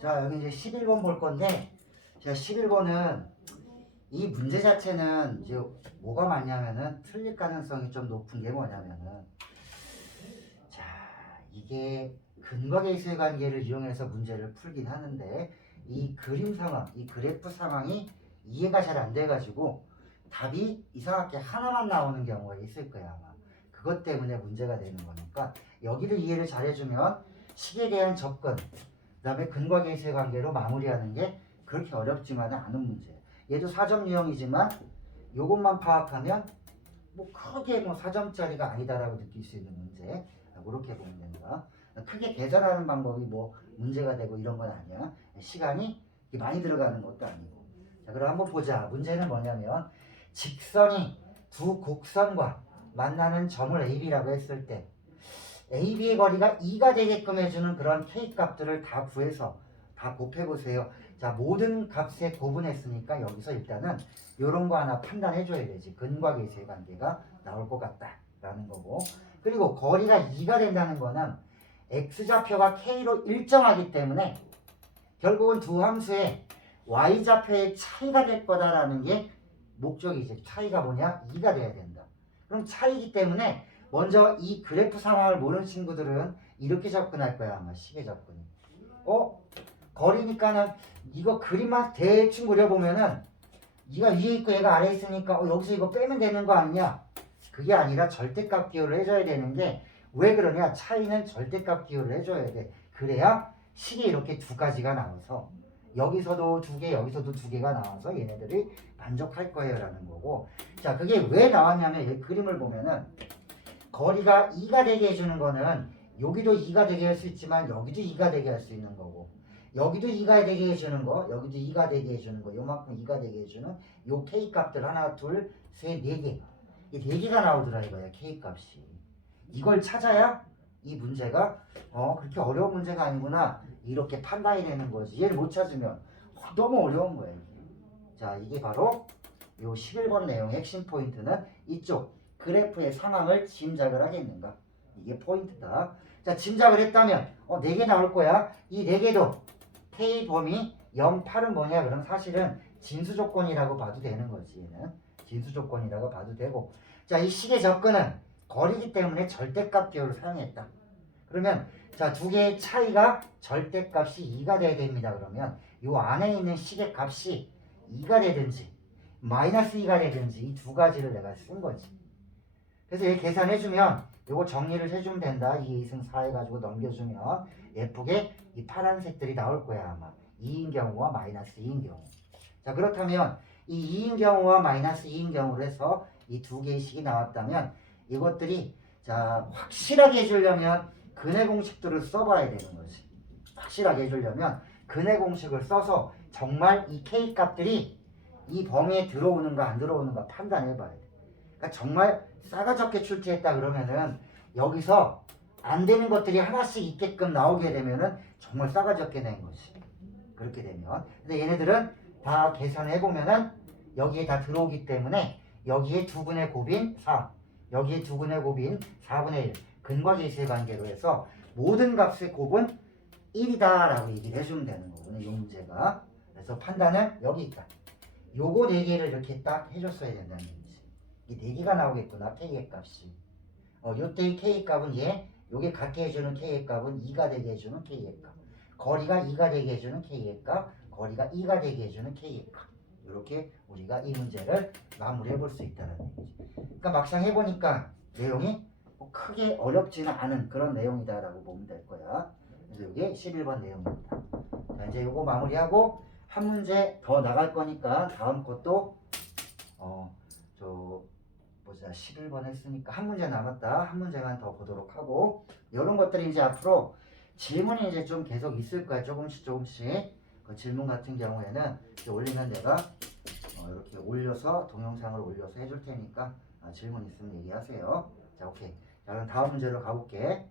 자, 여기 이제 11번 볼 건데, 제가 11번은 이 문제 자체는 이제 뭐가 많냐면은 틀릴 가능성이 좀 높은 게 뭐냐면은, 자, 이게 근거 계수의 관계를 이용해서 문제를 풀긴 하는데, 이 그림 상황, 이 그래프 상황이 이해가 잘 안 돼가지고 답이 이상하게 하나만 나오는 경우가 있을 거야, 아마. 그것 때문에 문제가 되는 거니까, 여기를 이해를 잘 해주면 식에 대한 접근, 그 다음에 근과 계수의 관계로 마무리하는 게 그렇게 어렵지만은 않은 문제예요. 얘도 4점 유형이지만 요것만 파악하면 뭐 크게 뭐 4점짜리가 아니다라고 느낄 수 있는 문제 그렇게 보면 된다. 크게 계산하는 방법이 뭐 문제가 되고 이런 건 아니야. 시간이 많이 들어가는 것도 아니고. 자, 그럼 한번 보자. 문제는 뭐냐면 직선이 두 곡선과 만나는 점을 AB라고 했을 때 AB의 거리가 2가 되게끔 해주는 그런 K 값들을 다 구해서 다 곱해보세요. 자, 모든 값에 고분했으니까 여기서 일단은 이런 거 하나 판단해줘야 되지. 근과 계수의 관계가 나올 것 같다라는 거고. 그리고 거리가 2가 된다는 거는 X좌표가 K로 일정하기 때문에 결국은 두 함수의 Y좌표의 차이가 될 거다라는 게 목적이지. 차이가 뭐냐? 2가 돼야 된다. 그럼 차이기 때문에 먼저 이 그래프 상황을 모르는 친구들은 이렇게 접근할 거야. 아마 시계 접근이. 어? 거리니까는 이거 그림만 대충 그려보면은 얘가 위에 있고 얘가 아래에 있으니까 어, 여기서 이거 빼면 되는 거 아니냐? 그게 아니라 절대값 기호를 해줘야 되는 게 왜 그러냐? 차이는 절대값 기호를 해줘야 돼. 그래야 식이 이렇게 두 가지가 나와서 여기서도 두 개 여기서도 두 개가 나와서 얘네들이 만족할 거예요 라는 거고. 자 그게 왜 나왔냐면 이 그림을 보면은 거리가 2가 되게 해주는 거는 여기도 2가 되게 할 수 있지만 여기도 2가 되게 할 수 있는 거고 여기도 2가 되게 해주는 거 여기도 2가 되게 해주는 거 요만큼 2가 되게 해주는 요 K 값들 하나 둘 셋 네 개 이 네 개가 나오더라 이거야 K 값이. 이걸 찾아야 이 문제가 어 그렇게 어려운 문제가 아니구나 이렇게 판단이 되는 거지. 얘를 못 찾으면 어, 너무 어려운 이게. 자 이게 바로 요 11번 내용의 핵심 포인트는 이쪽 그래프의 상황을 짐작을 하겠는가? 이게 포인트다. 자, 짐작을 했다면 어, 4개 나올 거야. 이 4개도 K 범위 0, 8은 뭐냐? 그럼 사실은 진수 조건이라고 봐도 되는 거지. 얘는 진수 조건이라고 봐도 되고. 자, 이 식의 접근은 거리기 때문에 절대값 기호를 사용했다. 그러면 자, 두 개의 차이가 절대값이 2가 돼야 됩니다. 그러면 요 안에 있는 식의 값이 2가 되든지 마이너스 2가 되든지 이 두 가지를 내가 쓴 거지. 그래서 얘 계산해주면 요거 정리를 해주면 된다. 2, 2승 4 해가지고 넘겨주면 예쁘게 이 파란색들이 나올 거야 아마. 2인 경우와 마이너스 2인 경우. 자 그렇다면 이 2인 경우와 마이너스 2인 경우로 해서 이 두 개의 식이 나왔다면 이것들이 자 확실하게 해주려면 근해 공식들을 써봐야 되는 거지. 확실하게 해주려면 근해 공식을 써서 정말 이 K 값들이 이 범위에 들어오는가 안 들어오는가 판단해봐야 돼. 그러니까 정말 싸가지없게 출제했다 그러면은 여기서 안 되는 것들이 하나씩 있게끔 나오게 되면은 정말 싸가지없게 낸 거지. 그렇게 되면. 근데 얘네들은 다 계산해 보면은 여기에 다 들어오기 때문에 여기에 두 분의 곱인 4, 여기에 두 분의 곱인 4분의 1, 근과 계수의 관계로 해서 모든 값의 곱은 1이다라고 얘기를 해주면 되는 거거든요. 이 문제가. 그래서 판단은 여기 있다. 요거 네 개를 이렇게 딱 해줬어야 된다는 얘기지. 이게 네 개가 나오겠구나 K의 값이. 어, 요때의 K 값은 얘, 요게 같게 해주는 K의 값은 2가 되게 해주는 K의 값. 거리가 2가 되게 해주는 K의 값, 거리가 2가 되게 해주는 K의 값. 이렇게 우리가 이 문제를 마무리해 볼 수 있다는 얘기지. 그러니까 막상 해보니까 내용이 뭐 크게 어렵지는 않은 그런 내용이다라고 보면 될 거야. 그래서 이게 11번 내용입니다. 자, 이제 요거 마무리하고 한 문제 더 나갈 거니까 다음 것도 어, 저 보자 11번 했으니까 한 문제 남았다. 한 문제만 더 보도록 하고 이런 것들이 이제 앞으로 질문이 이제 좀 계속 있을 거야. 조금씩 조금씩 그 질문 같은 경우에는 이제 올리면 내가 어, 이렇게 올려서 동영상을 올려서 해줄 테니까 아, 질문 있으면 얘기하세요. 자 오케이. 자 그럼 다음 문제로 가볼게.